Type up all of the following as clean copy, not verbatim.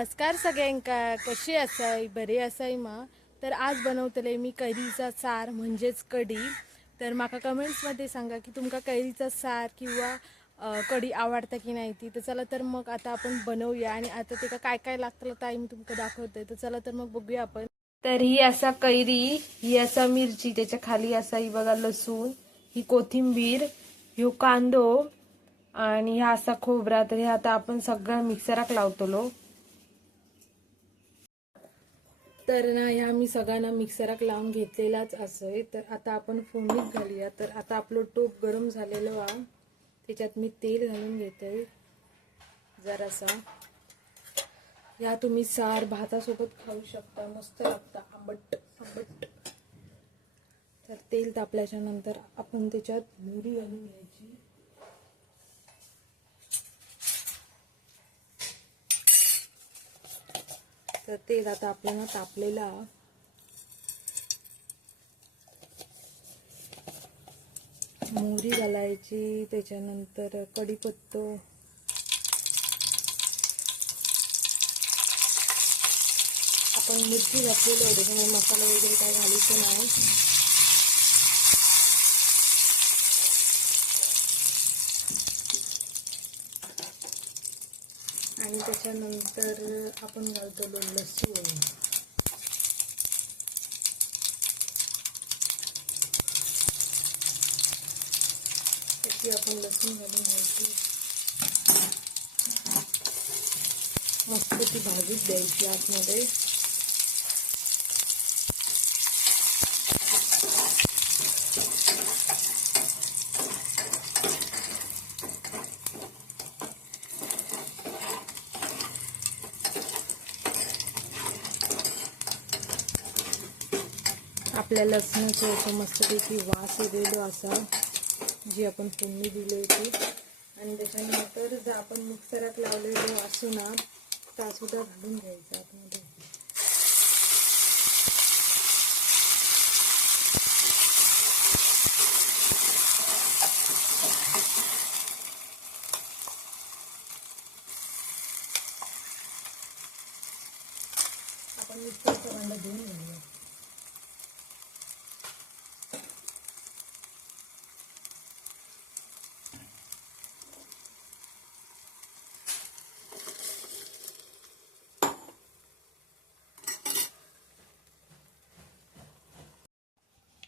नमस्कार सगळ्यांका, कशी असाय? बरे असाय मा? तर आज बनवतले मी कैरीचा सार म्हणजेच कढी. तर माका कमेंट्समध्ये सांगा की तुमका कैरीचा सार किंवा कढी आवडता की नाही ती. तर चला तर मग आता आपण बनवूया आणि आता ते काय काय लागतं ताई मी तुमका दाखवते. तर चला तर मग बघूया आपण. तर ही असा कैरी, ही असा मिरची, त्याच्या खाली असा ही बघा लसूण, ही कोथिंबीर, ह्यो कांदो आणि हा असा खोबरा. तर हे आता आपण सगळं मिक्सराक लावतलो. तर ना ह्या मी सगळ्यांना मिक्सराक लावून घेतलेलाच असोय. तर आता आपण फोडणीत घालूया. तर आता आपलं टोप गरम झालेलं वा, त्याच्यात मी तेल घालून घेतोय जरासा. या तुम्ही सार भातासोबत खाऊ शकता, मस्त लागता, आंबट आंबट. तर तेल तापल्याच्या नंतर आपण त्याच्यात मोहरी घालून घ्यायची. तर तेल आता आपल्याला तापलेला. मोहरी घालायची, त्याच्यानंतर कढीपत्ता, आपण मिरची घातलेली आहे त्याच्यामुळे मसाला वगैरे काय घालायचं नाही. आणि त्याच्यानंतर आपण घालतो लसूण. त्याची आपण लसूण घालून घ्यायची, मस्त ती भाजीच द्यायची आतमध्ये. आपल्या लसणाचं असं मस्तपैकी वास येलेलो असा, जी आपण फोडणी दिली होती. आणि त्याच्यानंतर जर आपण मिक्सरात लावलेलो असो ना, तासुद्धा घालून घ्यायचा आतमध्ये. आपण मिक्सरचा भांडा धुवून घेऊया.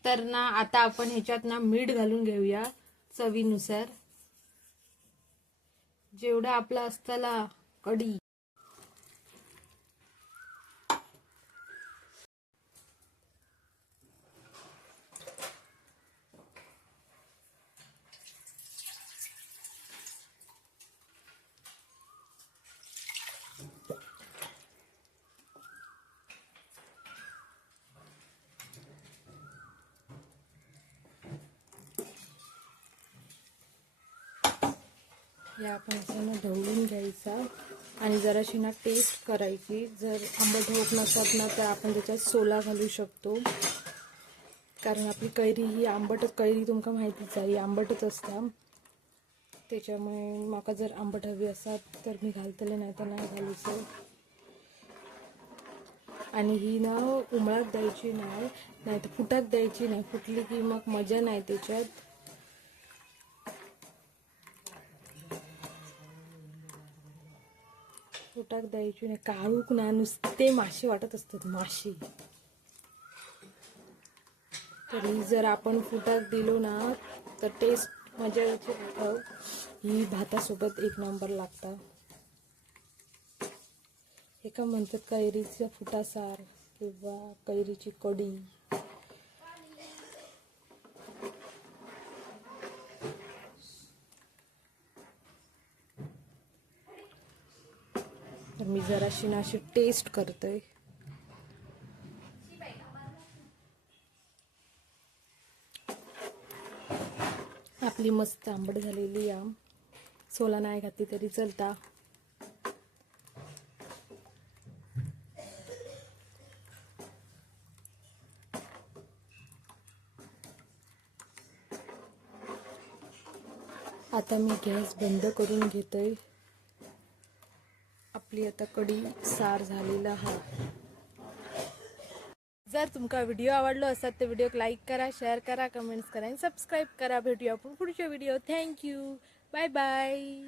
तर ना आता आपण ह्याच्यात ना मीठ घालून घेऊया चवीनुसार, जेवढा आपला असताला कढी. या आपण असं ढवळून घ्यायचा आणि जराशी ना टेस्ट करायची. जर आंबट होत नसत ना तर आपण त्याच्यात सोला घालू शकतो, कारण आपली कैरी ही आंबटच, कैरी तुमका माहितीच आहे आंबटच असता. त्याच्यामुळे माका जर आंबट हवी असतात तर मी घालतले, नाही तर नाही घालूचं. आणि ही ना उमळाक द्यायची नाही, नाही तर फुटाक द्यायची नाही. फुटली की मग मजा नाही त्याच्यात. फुटाक द्यायची नाही, काळूक ना नुसते मासे वाटत असतात, मासे. तरी जर आपण फुटाक दिलो ना तर टेस्ट मजा यायची. ही भातासोबत एक नंबर लागता. हे का म्हणतात कैरीचा फुटासार किंवा कैरीची कढी. तर मी जराशी ना अशी टेस्ट करतोय. आपली मस्त आंबट झालेली या, सोला नाही घातली तरी चलता. आता मी गॅस बंद करून घेतोय. आपली आता कढी सार झालेला हा. जर तुमका व्हिडिओ आवडलो असत तर व्हिडिओक लाईक करा, शेअर करा, कमेंट्स करा आणि सबस्क्राईब करा. भेटूया आपण पुढच्या व्हिडिओ. थँक्यू. Bye bye.